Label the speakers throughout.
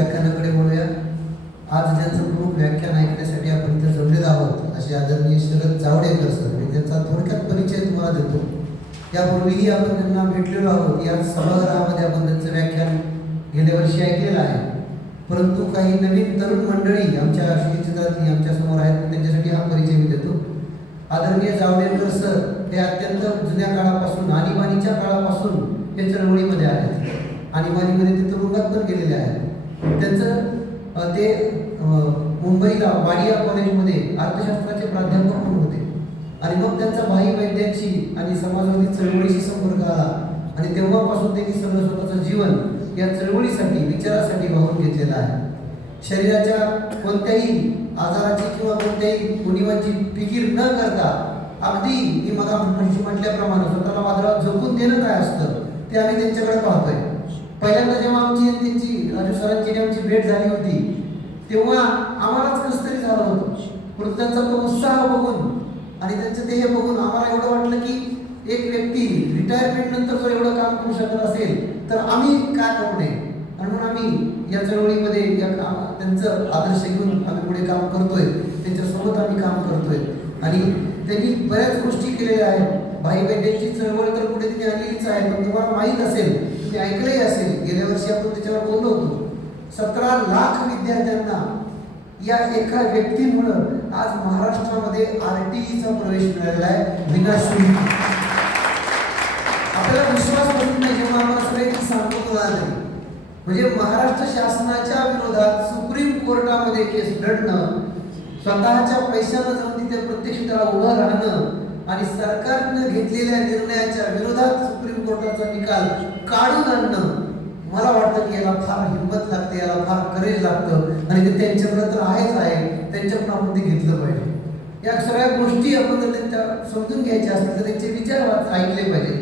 Speaker 1: व्याख्यानाकडे बोलूया आज ज्यांचं प्रमुख व्याख्यान ऐकण्यासाठी आपण इथे जोडलेलं आहोत असे आदरणीय शरद जावडेकर सर मी त्यांचा थोडक्यात परिचय तुम्हाला देतो. यापूर्वीही आपण त्यांना भेटलेलो आहोत. या सभागृहामध्ये आपण त्यांचं व्याख्यान गेल्या वर्षी ऐकलेलं आहे. परंतु काही नवीन तरुण मंडळी आमच्या शिक्षितातली आमच्यासमोर आहेत त्यांच्यासाठी हा परिचय मी देतो. आदरणीय जावडेकर सर हे अत्यंत जुन्या काळापासून आणीबाणीच्या काळापासून हे चळवळीमध्ये आहेत. आणीबाणीमध्ये ते तुरुंगात पण गेलेले आहेत. त्यांचं ते मुंबईला वाडिया कॉलेजमध्ये अर्थशास्त्राचे प्राध्यापक म्हणून होते. आणि मग त्यांचा भाई वैद्यांशी आणि समाजवादी चळवळीशी संपर्क आला. आणि तेव्हापासून त्यांनी सगळं स्वतःचं जीवन या चळवळीसाठी विचारासाठी वाहून घेतलेलं आहे. शरीराच्या कोणत्याही आजाराची किंवा कोणत्याही उणिवांची फिकीर न करता अगदी मी मला म्हटल्याप्रमाणे स्वतःला वादळात झोपून देणं काय असतं ते आम्ही त्यांच्याकडे पाहतोय. पहिल्यांदा जेव्हा आमची त्यांची राजू आमची भेट झाली होती तेव्हा आम्हालाच कसं तरी झालं होतं. परंतु त्यांचा तो उत्साह बघून आणि त्यांचं ते हे बघून आम्हाला एवढं वाटलं की एक व्यक्ती रिटायरमेंट नंतर जर एवढं काम करू शकत असेल तर आम्ही काय करू नये? आणि म्हणून आम्ही या चळवळीमध्ये या त्यांचं आदर्श घेऊन आम्ही पुढे काम करतोय. त्यांच्यासोबत आम्ही काम करतोय. आणि त्यांनी बऱ्याच गोष्टी केलेल्या आहेत. भाई बहिणींची चळवळ तर कुठे तिथे आलेलीच आहे पण तुम्हाला माहीत असेल तुम्ही ऐकलंही असेल. गेल्या वर्षी आपण त्याच्यावर बोललो होतो. सतरा लाख विद्यार्थ्यांना या एका व्यक्तीमुळं आज महाराष्ट्रामध्ये आर टी ईचा प्रवेश मिळालेला आहे विनाशुल्क आपल्याला विश्वास बसत नाही जेव्हा आपण सगळ्यांची सांगतो म्हणजे महाराष्ट्र शासनाच्या विरोधात सुप्रीम कोर्टामध्ये केस लढणं स्वतःच्या पैशानं जाऊन तिथे प्रत्यक्ष त्याला उभं राहणं आणि सरकारनं घेतलेल्या निर्णयाच्या विरोधात सुप्रीम कोर्टाचा निकाल काढून आणणं मला वाटतं की याला फार हिंमत लागते याला फार करेज लागतं. आणि ते त्यांच्याकडे तर आहेच आहे. त्यांच्याकडून आपण ते घेतलं पाहिजे. या सगळ्या गोष्टी आपण जर त्यांच्या समजून घ्यायच्या असतील तर त्यांचे विचार वाच ऐकले पाहिजे.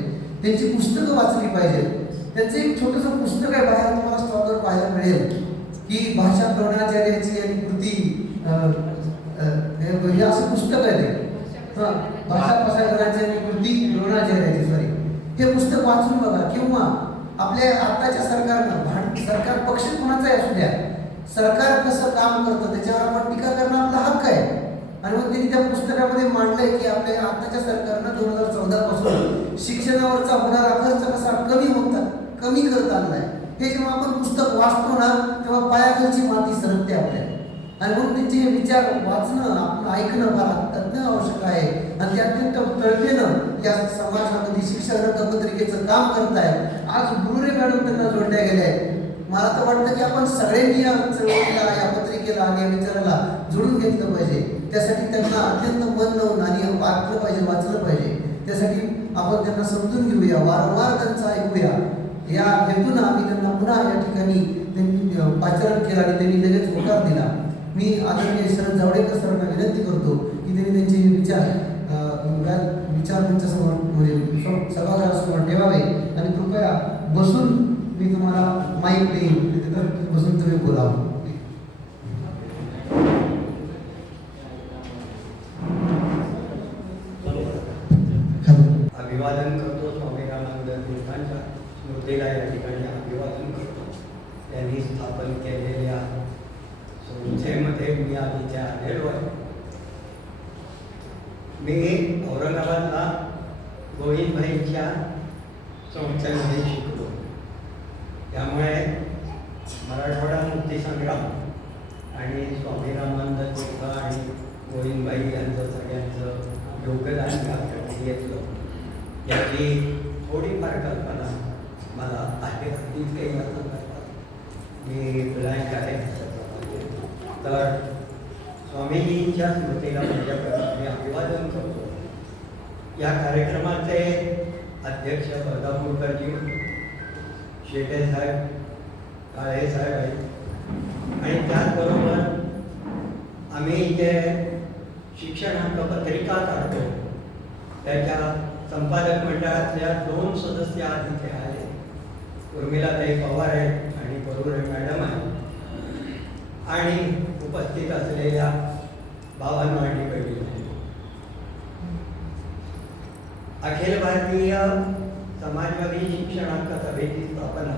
Speaker 1: त्यांची पुस्तकं वाचली पाहिजेत त्यांचं एक छोटंसं पुस्तक आहे बाहेर तुम्हाला स्टॉलवर पाहायला मिळेल की भाषा द्रोणाचार्याची आणि कृती हे हे असं पुस्तक आहे ते. हां भाषा प्रसारणाची आणि कृती द्रोणाचार्याची सॉरी हे पुस्तक वाचून बघा किंवा आपल्या आताच्या सरकारनं भांड सरकार पक्ष कोणाचाही असू द्या सरकार कसं काम करतं त्याच्यावर आपण टीका करणं आपला हक्क आहे. आणि मग त्यांनी त्या पुस्तकामध्ये मांडलंय की आपल्या आताच्या सरकारनं दोन हजार चौदा पासून शिक्षणावरचा होणारा खर्च कसा कमी होता कमी करत आणलाय हे जेव्हा आपण पुस्तक वाचतो ना तेव्हा पायाखालची माती सरकते आपल्या. आणि म्हणून त्यांचे हे विचार वाचणं आपण ऐकणं फार अत्यंत आवश्यक आहे. आणि ते अत्यंत तळपेनं या समाजामध्ये शिक्षण पत्रिकेचं काम करताय आज गुरुरे मॅडम त्यांना जोडल्या गेल्या आहेत. मला तर वाटतं की आपण सगळ्यांनी या चळवळीला या पत्रिकेला आणि या विचाराला जोडून घेतलं पाहिजे. त्यासाठी त्यांना अत्यंत मन लावून आणि वाचलं पाहिजे वाचलं पाहिजे. त्यासाठी आपण त्यांना समजून घेऊया वारंवार त्यांचं ऐकूया. या हेतून आम्ही त्यांना पुन्हा या ठिकाणी त्यांनी पाचारण केलं आणि त्यांनी लगेच होकार दिला. मी आदरणीय शरद जावडेकर सरांना विनंती करतो की त्यांनी त्यांचे विचार विचार त्यांच्यासमोर म्हणजे सभागृहासमोर ठेवावे. आणि कृपया बसून मी तुम्हाला माहीत देईन तिथं बसून तुम्ही बोलावं.
Speaker 2: अभिवादन करतो स्वामी रामानंद तीर्थांच्या स्मृतीला या ठिकाणी अभिवादन करतो. त्यांनी स्थापन केलेल्या संस्थेमध्ये मी आधी आलेलो आहे मी औरंगाबादला गोविंदभाईंच्या संस्थेमध्ये शिकलो. त्यामुळे मराठवाडा मुक्तीसंग्राम आणि स्वामी रामानंद तीर्थ आणि गोविंदभाई यांचं सगळ्यांचं योगदान यासाठी घेतलं. याची थोडीफार कल्पना मला आहे अगदीच काही असं मी ब्लँक आहे तर स्वामीजींच्या स्मृतीला माझ्या प्रकारे अभिवादन करतो. या कार्यक्रमाचे अध्यक्ष बदापूरकरजी शेटे साहेब काळे साहेब आहेत. आणि त्याचबरोबर आम्ही इथे शिक्षण हक्क पत्रिका काढतो. त्याच्या संपादक मंडळातल्या दोन सदस्य आज इथे आले उर्मिलाताई पवार आहेत आणि बरुरे मॅडम आहेत. आणि उपस्थित असलेल्या भावांनो आणि बहिणी अखिल भारतीय समाजवादी शिक्षण हक्क सभेची स्थापना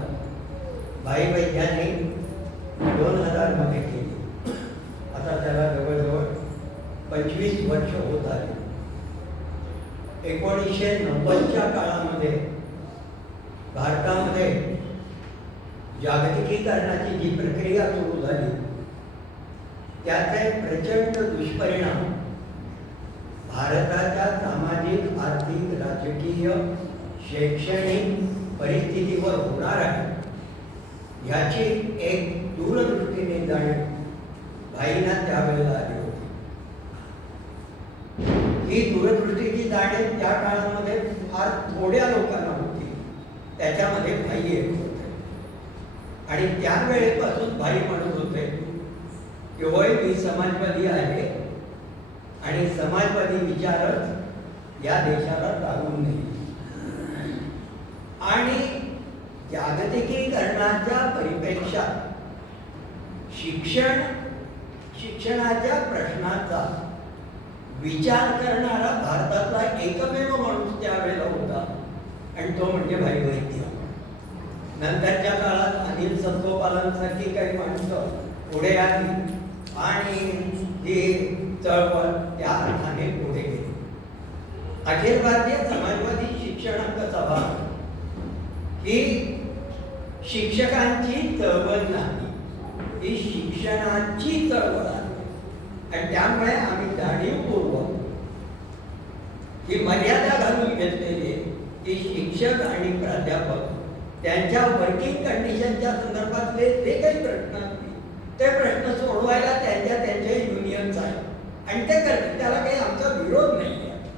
Speaker 2: भाई वैद्यांनी दोन हजारमध्ये केली. आता त्याला जवळजवळ पंचवीस वर्ष होत आहे एकोणीसशे नव्वदच्या काळामध्ये भारतामध्ये जागतिकीकरणाची जी प्रक्रिया सुरू झाली त्याचे प्रचंड दुष्परिणाम. भारताच्या सामाजिक आर्थिक राजकीय शैक्षणिक परिस्थितीवर होणार आहे. याची एक दूरदृष्टीने जाणीव भाईंना त्यावेळेला आली होती. ही दूरदृष्टीची जाणीव त्या काळामध्ये फार थोड्या लोकांना होती. त्याच्यामध्ये भाई एक होते आणि त्यावेळेपासून भाई म्हणत होते की होय मी समाजवादी आहे आणि समाजवादी विचारच या देशाला लागून नेईल आणि जागतिकीकरणाच्या परिप्रेक्षात शिक्षण शिक्षणाच्या प्रश्नाचा विचार करणारा भारतातला एकमेव माणूस त्यावेळेला होता. आणि तो म्हणजे भाई वैद्य. नंतरच्या काळात अनिल संतोपालांसारखी काही माणसं पुढे आली. आणि ही चळवळ त्या अर्थाने पुढे गेली. अखिल भारतीय समाजवादी शिक्षण हक्क सभा ही शिक्षकांची चळवळ नाही ही शिक्षणाची चळवळ आहे. आणि त्यामुळे आम्ही जाणीवपूर्वक ही मर्यादा घालून घेतलेली की शिक्षक आणि प्राध्यापक त्यांच्या वर्किंग कंडिशनच्या संदर्भातले जे काही प्रश्न ते प्रश्न सोडवायला त्यांच्या त्यांच्या युनियन्स आहेत. आणि ते करतील त्याला काही आमचा विरोध नाही आहे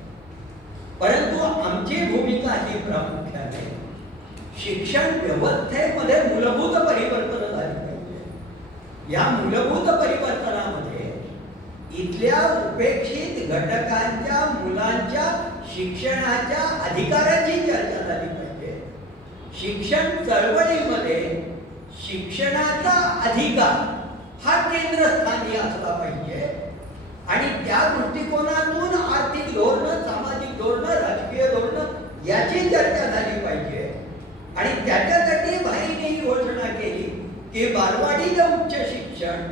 Speaker 2: परंतु आमची भूमिका ही प्रामुख्याने शिक्षण व्यवस्थेमध्ये मूलभूत परिवर्तन झाली पाहिजे. या मूलभूत परिवर्तनामध्ये इथल्या उपेक्षित घटकांच्या मुलांच्या शिक्षणाच्या अधिकाराची चर्चा झाली पाहिजे. शिक्षण चळवळीमध्ये शिक्षणाचा अधिकार हा केंद्रस्थानी असला पाहिजे. आणि त्या दृष्टिकोनातून आर्थिक धोरणं सामाजिक धोरणं राजकीय धोरणं याची चर्चा झाली पाहिजे. आणि त्याच्यासाठी भाईने ही घोषणा केली की बालवाडीचं उच्च शिक्षण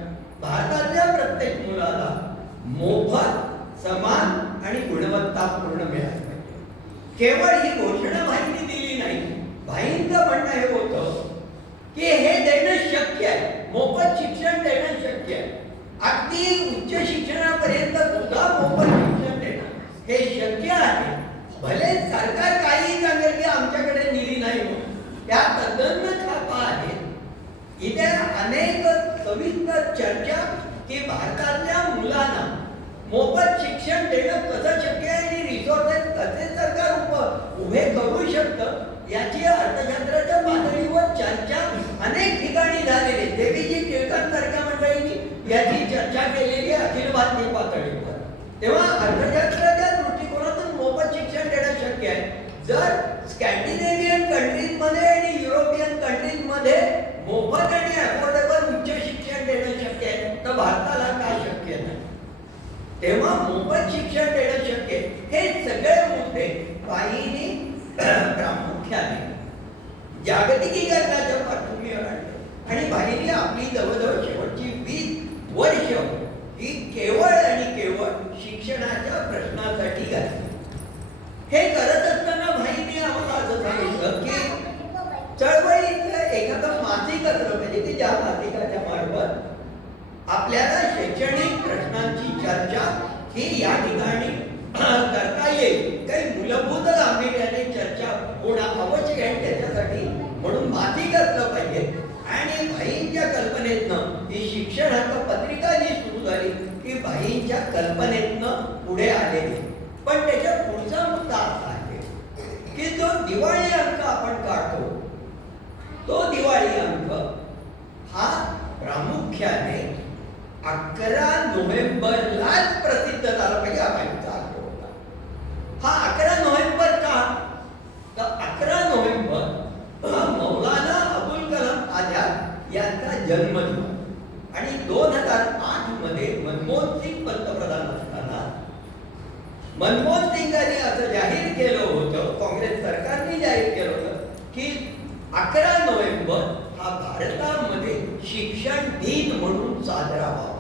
Speaker 2: भारतातल्या प्रत्येक मुलाला मोफत समान आणि गुणवत्तापूर्ण मिळालं पाहिजे. केवळ ही घोषणा माहिती दिली नाही भाईंचं म्हणणं हे होतं की हे देणं शक्य आहे मोफत शिक्षण देणं शक्य आहे अगदी उच्च शिक्षणापर्यंत सुद्धा मोफत शिक्षण देणं हे शक्य आहे भले सरकार काही सांगेल की आमच्याकडे निधी नाही म्हणून त्या तद्दन छापा आहेत इथे अनेक सविस्तर चर्चा की भारतातल्या मुलांना. मोफत शिक्षण देणं कसं शक्य आहे आणि रिसोर्सेस कसे सरकार उभे करू शकतं याची अर्थशास्त्राच्या पातळी चर्चा अनेक ठिकाणी झालेली आहे. देवीजी टिळकन सारख्या मंडळींनी याची चर्चा केलेली आहे अखिल भारतीय पातळीवर तेव्हा अर्थशास्त्राच्या दृष्टिकोनातून मोफत शिक्षण देणं शक्य आहे जर स्कॅन्डिनेव्हियन कंट्रीजमध्ये आणि युरोपियन कंट्रीजमध्ये मोफत आणि अफोर्डेबल उच्च शिक्षण देणं शक्य आहे तर भारताला का शक्य नाही तेव्हा मोफत शिक्षण देणं शक्य आहे. हे सगळे मुद्दे काहींनी प्रामुख्याने जागतिकीकरणाच्या पार्श्वभूमीवर आणले आणि बाईंनी आपली जवळजवळ शेवटची वीस वर्ष ही केवळ आणि केवळ शिक्षणाच्या प्रश्नासाठी घातली हे करत असताना भाईने आम्हाला असं सांगितलं की चळवळीचं एखादं मासिक असलं पाहिजे की ज्या मासिकाच्या मार्फत आपल्याला शैक्षणिक प्रश्नांची चर्चा ही या ठिकाणी करता येईल. काही मूलभूत गांभीर्याने चर्चा होणं आवश्यक आहे त्याच्यासाठी म्हणून माती असलं पाहिजे. आणि भाईंच्या कल्पनेतनं ही शिक्षण पत्रिका जी सुरू झाली ती भाईंच्या कल्पनेतनं पुढे आलेली. पण त्याच्या पुढचा मुद्दा असा आहे की जो दिवाळी अंक आपण काढतो तो दिवाळी अंक हा प्रामुख्याने अकरा नोव्हेंबरलाच प्रसिद्ध झाला पाहिजे हा बाईंचा आग्रह होता. हा अकरा नोव्हेंबर का? तर अकरा नोव्हेंबर मौलाना अबुल कलाम आझाद यांचा जन्मदिवस आणि दोन हजार आठमध्ये मनमोहन सिंग पंतप्रधान असताना मनमोहन सिंगांनी असं जाहीर केलं होतं काँग्रेस सरकारने जाहीर केलं होतं की अकरा नोव्हेंबर हा भारतामध्ये शिक्षण दिन म्हणून साजरा व्हावा.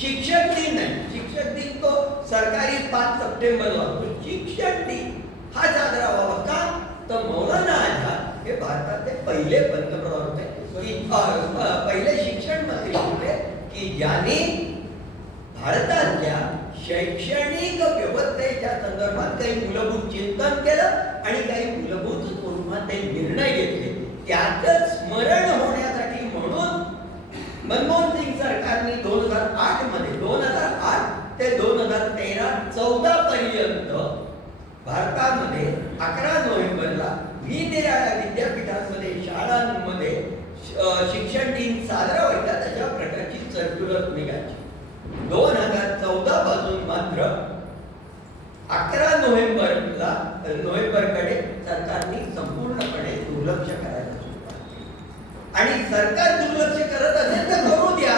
Speaker 2: शिक्षक दिन नाही. शिक्षक दिन तो सरकारी पाच सप्टेंबरला होतो. शिक्षण दिन. हा साजरा व्हावा का? तर मौलाना आझाद हे भारताचे पहिले पंतप्रधान होते. की पहिले शिक्षण मंत्री होते की ज्यांनी भारतातल्या शैक्षणिक व्यवस्थेच्या संदर्भात काही मूलभूत चिंतन केलं आणि काही मूलभूत स्वरूपात ते निर्णय घेतले. त्याचं स्मरण होण्या मनमोहन सिंग सरकारने दोन हजार आठमध्ये दोन हजार आठ ते दोन हजार तेरा चौदा पर्यंत भारतामध्ये अकरा नोव्हेंबरला निरनिराळ्या विद्यापीठांमध्ये शाळांमध्ये शिक्षण दिन साजरा व्हायचा. त्याच्या प्रकारची सर्क्युलर निघायची दोन हजार चौदा पासून मात्र अकरा नोव्हेंबरला नोव्हेंबरकडे सरकारने संपूर्णपणे दुर्लक्ष करायला सुरुवात केली. आणि सरकार दुर्लक्ष करत असेल तर करू द्या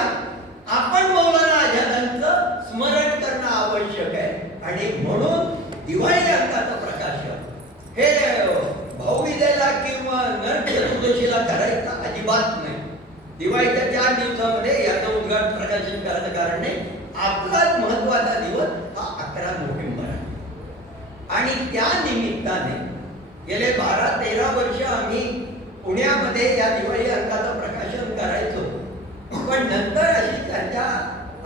Speaker 2: आपण मौलाना आझादांचं स्मरण करणं आवश्यक आहे आणि म्हणून दिवाळी अंकाचं प्रकाशन हे भाऊबीजेला किंवा नरक चतुर्दशीला करायचं अजिबात नाही. दिवाळीच्या चार दिवसामध्ये याचं उद्घाटन प्रकाशन करायचं कारण नाही आपलाच महत्त्वाचा दिवस हा अकरा नोव्हेंबर आहे. आणि त्या निमित्ताने गेले बारा तेरा वर्ष आम्ही पुण्यामध्ये या दिवाळी अंकाचं प्रकाशन करायचो. पण नंतर अशी चर्चा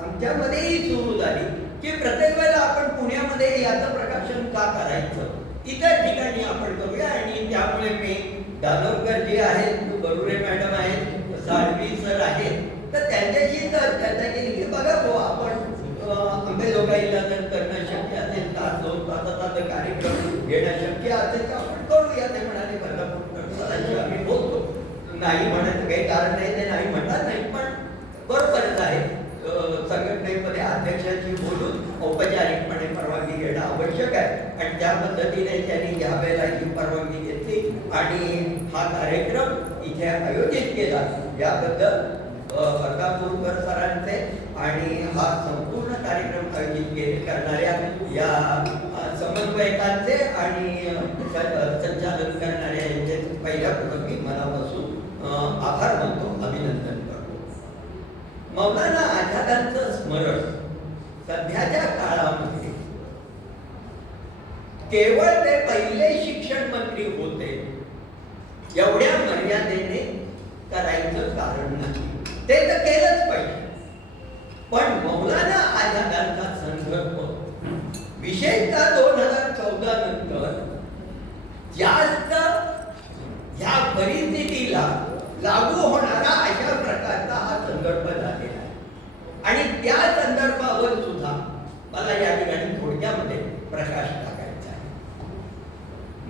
Speaker 2: आमच्यामध्येही सुरू झाली की प्रत्येक वेळेला आपण पुण्यामध्ये याचं प्रकाशन का करायचं? इतर ठिकाणी आपण करूया आणि त्यामुळे मी दानोरकर जी आहेत बरुरे मॅडम आहेत साळवी सर आहेत. तर त्यांच्याशी तर चर्चा केली की बघा भाऊ आपण अं, अंबेजोगाईला जर करणं शक्य असेल तास दोन तासाचा जर कार्यक्रम घेणं शक्य असेल तर आपण करूया ते म्हणाले बदलापूर आम्ही बोलतो. नाही म्हणायचं काही कारण नाही ते नाही म्हणतात नाही पण बरोबरच आहे. संघटनेमध्ये अध्यक्षांशी बोलून औपचारिकपणे परवानगी घेणं आवश्यक आहे. आणि त्या पद्धतीने त्यांनी ज्या वेळेला ही परवानगी घेतली आणि हा कार्यक्रम इथे आयोजित केला. याबद्दल अं, सरांचे आणि हा संपूर्ण कार्यक्रम आयोजित केले करणाऱ्या या समन्वयकांचे आणि संचालन करणाऱ्या यांचे पहिल्या मी मनापासून आभार मानतो अभिनंदन करतो. मौलाना आझादांचं स्मरण सध्याच्या काळामध्ये केवळ ते पहिले एवढ्या मर्यादेने करायचं कारण नाही. ते तर केलंच पाहिजे. पण मौलाना आझादांचा संदर्भ विशेषतः दोन हजार चौदा नंतर जास्त ह्या परिस्थितीला लागू होणारा अशा प्रकारचा हा संदर्भ झालेला आहे. आणि त्या संदर्भावर सुद्धा मला या ठिकाणी थोडक्यामध्ये प्रकाश टाकायचा आहे.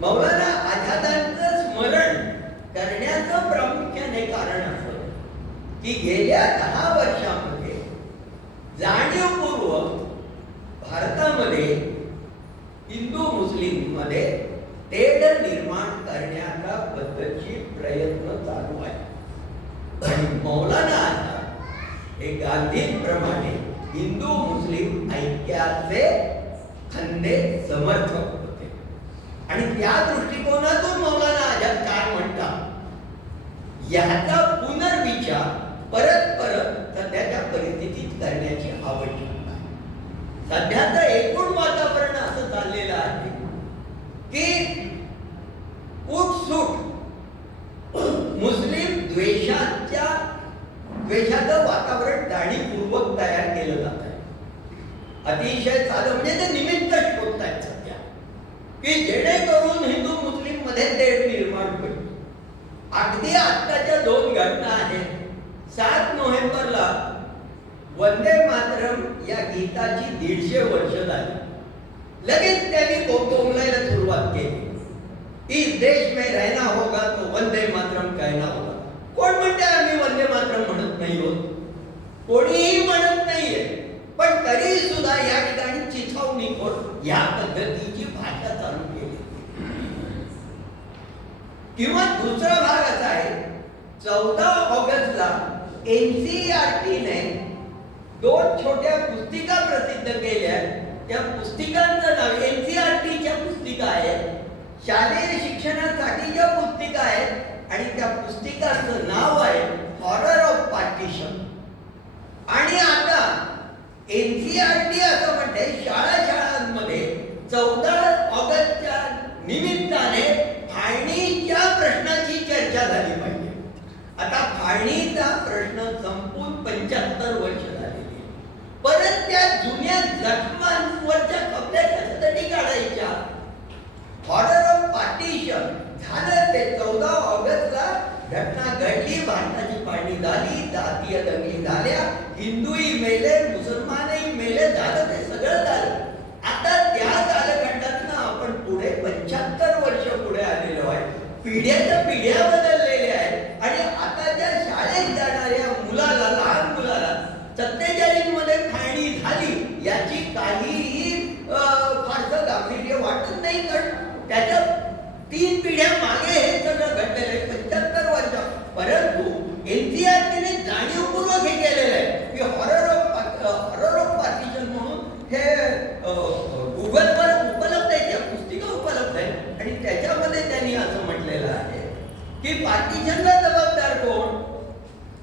Speaker 2: मौलाना आझादांचं स्मरण करण्याचं प्रामुख्याने कारण असं की गेल्या दहा वर्षामध्ये जाणीवपूर्वक भारतामध्ये हिंदू मुस्लिममध्ये तेढ निर्माण करण्याचा पद्धतशीर प्रयत्न चालू आहे आणि मौलाना आझाद हे गांधींप्रमाणे हिंदू मुस्लिम ऐक्याचे खंदे समर्थक होते आणि त्या दृष्टिकोनातून मौलाना आझाद काय म्हणतात याचा पुनर्विचार परत परत सध्याच्या परिस्थितीत करण्याची आवश्यकता आहे सध्याचं एकूण वातावरण असं चाललेलं आहे की उठसूट मुस्लिम द्वेषाच्या द्वेषाचं वातावरण जाणीवपूर्वक तयार केलं जात आहे. अतिशय साधं म्हणजे ते निमित्त शोधत आहेत सध्या. की जेणेकरून हिंदू मुस्लिममध्ये तेढ निर्माण होईल. अगदी आत्ताच्या दोन घटना आहेत. सात नोव्हेंबरला वंदे मातरम या गीताची दीडशे वर्ष झाली. लगेच त्यांनी बोंबलायला सुरुवात केली. इस देश में रहना होगा तो वंदे मातरम कहना होगा कोण म्हणते आम्ही वंदे मातरम म्हणत नाही होत कोणीही म्हणत नाहीये पण तरी सुद्धा या ठिकाणी चिथावणी कोण या पद्धतीची भाषा चालू केली किंवा दुसरा भाग असा आहे चौदा ऑगस्टला एनसीआरटीने दोन छोट्या पुस्तिका प्रसिद्ध केल्या त्या पुस्तिकांचं नाव एनसीआरटीच्या पुस्तिका आहेत शालेय शिक्षणासाठी ज्या पुस्तिका आहेत आणि त्या पुस्तिकाचं नाव आहे हॉरर ऑफ पार्टिशन आणि आता एनसीआरटी असं म्हणते शाळा शाळांमध्ये चौदा ऑगस्टच्या निमित्ताने फाळणीच्या प्रश्नाची चर्चा झाली पाहिजे. आता फाळणीचा प्रश्न संपून पंच्याहत्तर वर्ष झालेली परत त्या जुन्या जखमांवरच्या कपड्या कशासाठी काढायच्या? ऑर्डर ऑफ पार्टीशन झालं ते चौदा ऑगस्टला घटना घडली भारताची पाणी झाली जातीय दंगली झाल्या हिंदूही मेले मुसलमानही मेले झालं ते सगळं झालं. आता त्या कालखंडातनं आपण पुढे पंच्याहत्तर वर्ष पुढे आलेलो आहे. पिढ्या बदललेल्या आहेत आणि आता ज्या शाळेत जाणाऱ्या मुलाला लहान मुलाला सत्तेचाळीसमध्ये फाळणी झाली याची काहीही अं, फारसं गांभीर्य वाटत नाही कारण त्याच्या तीन पिढ्या मागे हे सगळं घडलेलं आहे पंच्याहत्तर वर्ष परंतु एनसीआरटीने जाणीवपूर्वक हे केलेलं आहे की horror of horror of partition म्हणून हे गुगलवर उपलब्ध आहे त्या पुस्तिका उपलब्ध आहे आणि त्याच्यामध्ये त्यांनी असं म्हटलेलं आहे की पार्टिशनला जबाबदार कोण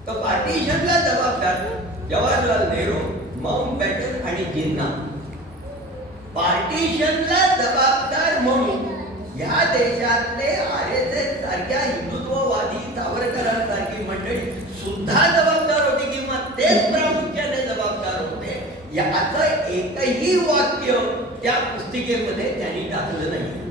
Speaker 2: तर पार्टिशनला जबाबदार जवाहरलाल नेहरू माउंट बॅटन आणि जिन्ना पार्टिशनला जबाबदार म्हणून या देशातले आरएसएस सारख्या हिंदुत्ववादी सावरकरांसारखी मंडळी सुद्धा जबाबदार होती किंवा तेच प्रामुख्याने जबाबदार होते याचं एकही वाक्य त्या पुस्तिकेमध्ये त्यांनी टाकलं नाही.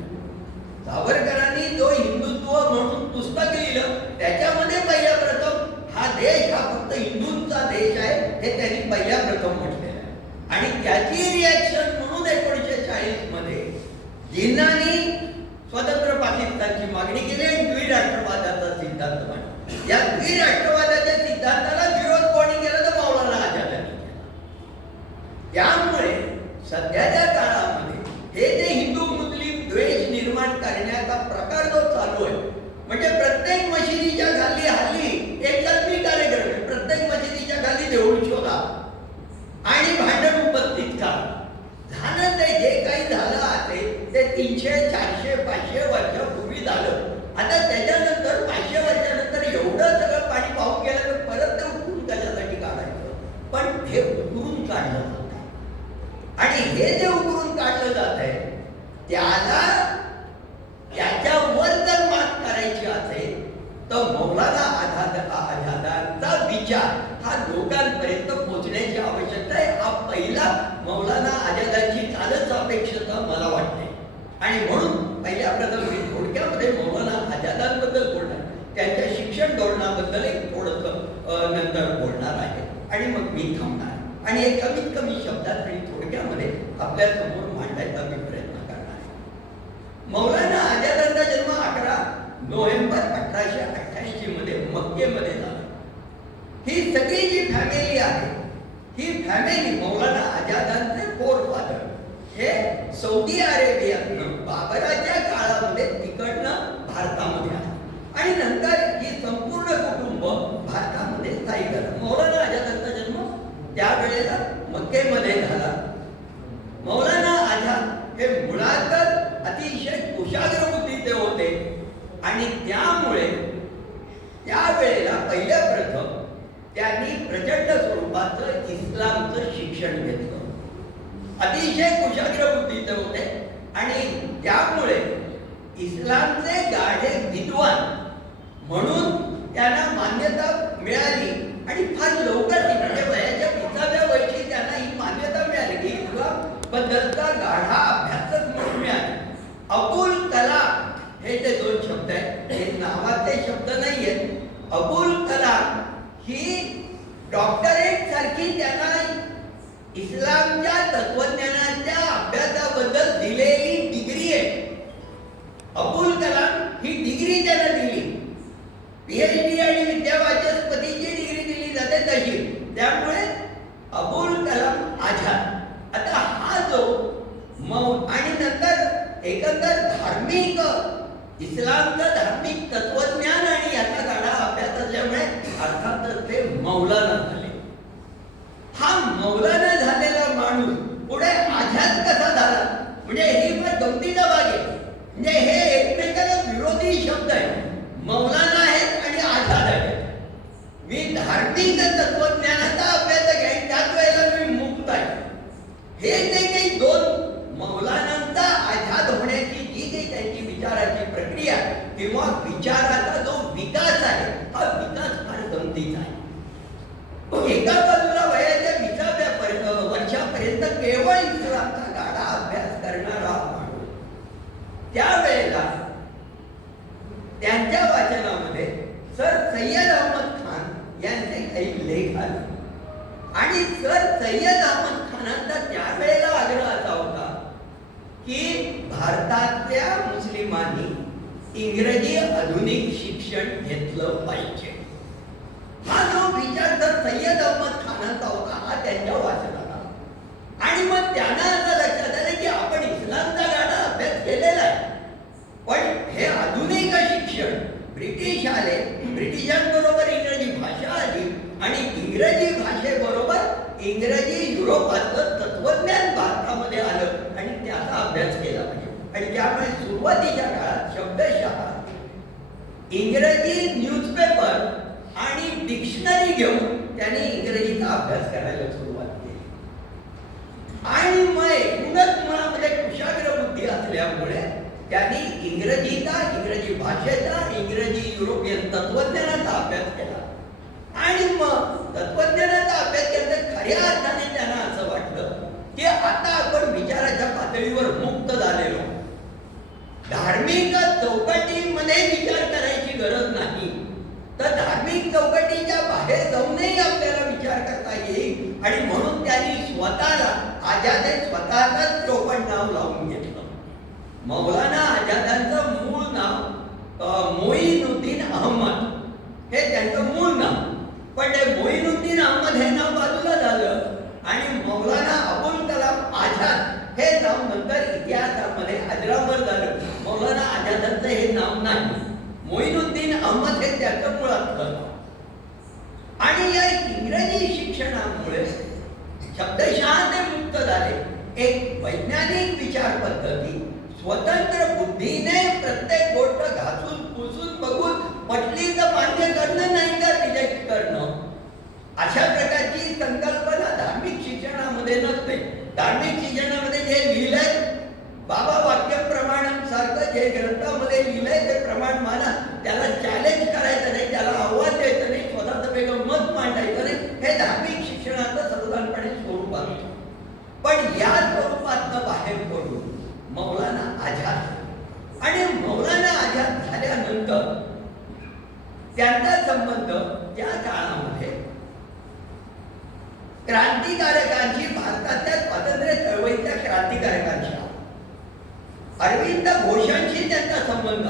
Speaker 2: सावरकरांनी जो हिंदुत्व म्हणून पुस्तक लिहिलं त्याच्यामध्ये पहिल्या प्रथम हा देश हा फक्त हिंदूंचा देश आहे हे त्यांनी पहिल्या प्रथम म्हटलेलं आहे. आणि त्याची रिॲक्शन म्हणून एकोणीसशे चाळीसमध्ये जिन्नानी स्वतंत्र पाकिस्तानची मागणी केली आणि द्विराष्ट्रवादाचा सिद्धांत मांडला. या द्विराष्ट्रवादाच्या सिद्धांताला विरोध कोणी केला तर मौलाना आझादांनी त्यामुळे सध्याच्या काळामध्ये हे जे हिंदू मुस्लिम द्वेष निर्माण करण्याचा प्रकार जो चालू आहे म्हणजे प्रत्येक मशिदीच्या खाली हल्ली एक कल्पी कार्यक्रम आहे प्रत्येक मशिदीच्या खाली देऊळ शोधा आणि भांडण उपस्थित करा झालं ते जे काही झालं आहे ते तीनशे चारशे पाचशे वर्षापूर्वी झालं आता त्याच्यानंतर पाचशे वर्षानंतर एवढं सगळं पाणी पाहून गेलं तर परत ते उकळून कशासाठी काढायचं पण हे उकळून काढलं जात आणि हे जे उकळून काढलं जात आहे त्याला त्याच्यावर जर मात करायची असेल तर मौलाना आझाद आझादांचा विचार हा लोकांपर्यंत पोहोचण्याची आवश्यकता आहे हा पहिला मौलाना आझादांची कालच अपेक्षता मला वाटते आणि म्हणून पहिल्या प्रथम मी थोडक्यामध्ये मौलाना आझादांबद्दल बोलणार त्यांच्या शिक्षण धोरणाबद्दल एक थोडंसं नंतर बोलणार आहे आणि मग मी थांबणार आणि हे कमीत कमी शब्दात आणि थोडक्यामध्ये आपल्यासमोर मांडायचा मी प्रयत्न करणार आहे. मौलाना आझादांचा जन्म अकरा नोव्हेंबर अठराशे अठ्ठ्याऐंशी मध्ये मक्केमध्ये झाला. ही सगळी जी फॅमिली आहे ही फॅमिली मौलाना आझादांचे फोर फादर हे सौदी अरेबियातनं बाबराच्या काळामध्ये तिकडनं भारतामध्ये आले. आणि नंतर ही संपूर्ण कुटुंब भारतामध्ये स्थायिक झालं मौलाना आझादांचा जन्म त्यावेळेला मक्केमध्ये झाला मौलाना आझाद हे मुळातच अतिशय कुशाग्र बुद्धीचे होते. आणि त्यामुळे त्यावेळेला पहिल्या प्रथम त्यांनी प्रचंड स्वरूपाचं इस्लामचं शिक्षण घेतलं. अतिशय कुशाग्र बुद्धीचे होते. आणि त्यामुळे इस्लामचे गाढे विद्वान म्हणून त्यांना मान्यता मिळाली आणि फार लवकर ती म्हणजे वयाच्या विसाव्या वर्षी त्यांना ही मान्यता मिळाली की इस्लाम बद्दलचा गाढा अभ्यासक म्हणून आहे अबुल कलाम हे जे दोन शब्द आहेत हे नावाचे शब्द नाही आहेत अबुल कलाम ही डॉक्टरेट सारखी त्यांना इस्लामच्या तत्वज्ञानाच्या अभ्यासाबद्दल दिलेली डिग्री आहे. अबुल कलाम ही डिग्री त्यांना दिली. पीएचडी आणि विद्यावाचस्पतीची डिग्री दिली जाते तशी. त्यामुळे अबुल कलाम आझाद. आता हा जो मौन आणि नंतर एकंदर धार्मिक इस्लामचं धार्मिक तत्वज्ञान आणि याचा गाडा अभ्यास असल्यामुळे अर्थातच ते मौलाना झाले हा मौलाना झालेला माणूस पुढे आझाद कसा झाला म्हणजे ही पण गमतीचा भाग आहे म्हणजे हे एकमेकाला विरोधी शब्द आहे मौलाना त्यावेळेला त्यांच्या वाचनामध्ये सर सय्यद अहमद खान यांचे काही लेख आला. आणि सर सय्यद अहमद खानांचा त्यावेळेला आग्रह असा होता की भारतातल्या मुस्लिमांनी इंग्रजी आधुनिक शिक्षण घेतलं पाहिजे. हा जो विचार तर सय्यद अहमद खानाचा होता हा त्यांच्या वाचनात आला आणि मग त्यांना असं लक्षात आलं की आपण इस्लामचा गाडा अभ्यास केलेला आहे. पण हे आधुनिक शिक्षण ब्रिटिश आले ब्रिटिशांबरोबर आणि इंग्रजी भाषेबरोबर इंग्रजी युरोपातलं तत्वज्ञान भारतामध्ये आलं. आणि त्याचा अभ्यास केला पाहिजे. आणि त्यामुळे सुरुवातीच्या काळात शब्दशः इंग्रजी न्यूजपेपर आणि डिक्शनरी घेऊन त्यांनी इंग्रजीचा अभ्यास करायला सुरुवात केली. आणि मग एकूणच मनामध्ये कुशाग्र बुद्धी असल्यामुळे त्यांनी इंग्रजीचा इंग्रजी भाषेचा इंग्रजी युरोपियन तत्वज्ञानाचा अभ्यास केला. आणि मग तत्वज्ञानाचा अभ्यास केला खऱ्या अर्थाने त्यांना असं वाटलं की आता आपण विचाराच्या पातळीवर मुक्त झालेलो. धार्मिक चौकटीमध्ये विचार करायची गरज नाही. तर धार्मिक चौकटीच्या बाहेर जाऊनही आपल्याला विचार करता येईल आणि म्हणून त्यांनी स्वतःला आजादे स्वतःच चोपण नाव लावून घेतलं. मौलाना आजादांचं मूळ नाव मोईनुद्दीन अहमद. हे त्यांचं मूळ नाव. पण ते मोईनुद्दीन अहमद हे नाव बाजूला झालं. आणि मौलाना अबुल कलाम आझाद हे नाव नंतर इतिहासामध्ये अजरावर झालं. मौलाना आझादांचं हे नाव नाही. मोईनुद्दीन अहमद हे त्याचं मुळातलं आणि या इंग्रजी शिक्षणामुळे शब्दशहा ते मुक्त झाले. एक वैज्ञानिक विचार पद्धती स्वतंत्र बुद्धीने प्रत्येक गोष्ट घासून पुसून बघून पटली तर मान्य करणं नाही तर रिजेक्ट करणं. अशा प्रकारची संकल्पना धार्मिक शिक्षणामध्ये नसते. धार्मिक शिक्षणामध्ये जे लिहिलंय बाबा वाक्य प्रमाण सारखं जे ग्रंथामध्ये लिहिलंय ते प्रमाण माना. त्याला चॅलेंज करायचं नाही त्याला आव्हान द्यायचं नाही स्वतःचं वेगळं मत मांडायचं नाही. हे धार्मिक शिक्षणाचं सर्वसाधारणपणे स्वरूप आहे. पण या स्वरूपातनं बाहेर पडून मौलाना आझाद आणि मौलाना आझाद झाल्यानंतर त्यांचा संबंध त्या काळामध्ये क्रांतिकारकांची भारतातल्या स्वातंत्र्य चळवळीच्या क्रांतिकारकांशी अरविंद घोषांशी त्यांचा संबंध.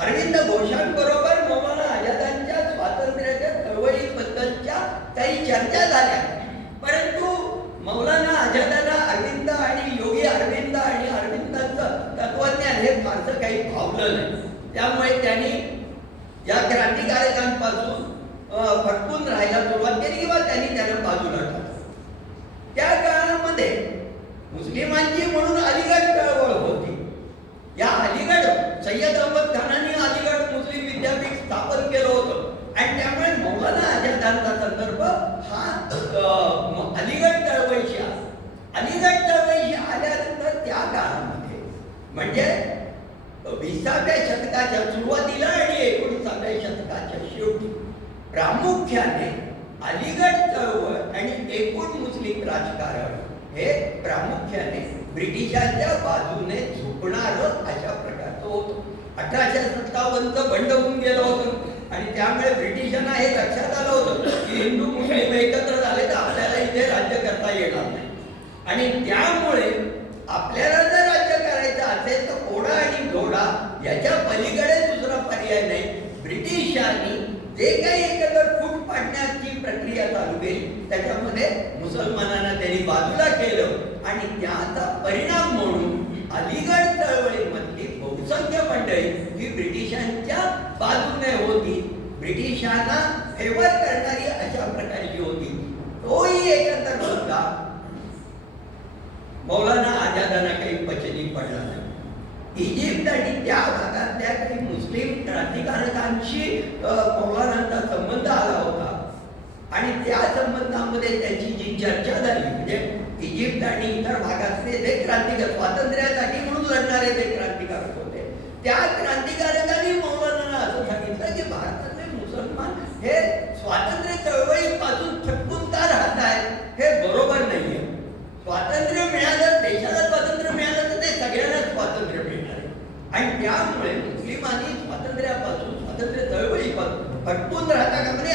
Speaker 2: अरविंद घोषांबरोबर मौलाना आझादांच्या स्वातंत्र्याच्या चळवळीबद्दलच्या काही चर्चा झाल्या. परंतु मौलाना आझादांना अरविंद आणि योगी अरविंद आणि अरविंदांचं तत्वज्ञान हे फारसं काही भावलं नाही. त्यामुळे त्यांनी या क्रांतिकारकांपासून अ, फटकून राहायला सुरुवात केली किंवा त्यांनी त्यांना बाजूला टाकलं त्या काळामध्ये मुस्लिमांची म्हणून अलीगड चळवळ होती. या अलीगड सय्यद अहमद खानाने अलीगड मुस्लिम विद्यापीठ स्थापन केलं होतं. आणि त्यामुळे मौलाना आझादांचा संदर्भ हा अलीगड चळवळीशी आला. अलीगड चळवळीशी आल्यानंतर त्या काळामध्ये म्हणजे विसाव्या शतकाच्या सुरुवातीला आणि एकोणीसाव्या शतकाच्या शेवटी प्रामुख्याने अलीगड चळवळ आणि एकूण मुस्लिम राजकारण हे प्रामुख्याने ब्रिटिशांच्या बाजूने झुकणारं अशा प्रकारचं होतं. अठराशे सत्तावन्नचं बंड होऊन गेलं होतं. आणि त्यामुळे ब्रिटिशांना हे लक्षात आलं होतं की हिंदू मुस्लिम एकत्र झाले तर आपल्याला इथे राज्य करता येणार नाही. आणि त्यामुळे आपल्याला जर राज्य करायचं असेल तर कोडा आणि जोडा याच्या पलीकडे दुसरा पर्याय नाही. ब्रिटिशांनी जे काही एकत्र फूट पाडण्याची प्रक्रिया चालू केली त्याच्यामध्ये मुसलमानांना त्यांनी बाजूला केलं आणि त्याचा परिणाम म्हणून अलीगड चळवळीमधली बहुसंख्य मंडळी ही ब्रिटिशांच्या बाजूने होती. ब्रिटिशांना फेवर करणारी अशा प्रकारची होती. तोही एकत्र मुद्दा मौलाना आझादांना काही पचनी पडला नाही. इजिप्त आणि त्या भागातल्या काही मुस्लिम क्रांतिकारकांशी पवारांचा मौलानांचा संबंध आला होता. आणि त्या संबंधामध्ये त्यांची जी चर्चा झाली म्हणजे इजिप्त आणि इतर भागातले जे क्रांतिकार स्वातंत्र्यासाठी म्हणून लढणारे जे क्रांतिकारक होते त्या क्रांतिकारक आणि त्यामुळे मुस्लिमांनी स्वातंत्र्यापासून स्वातंत्र्य चळवळीपासून अटकून राहता का? म्हणजे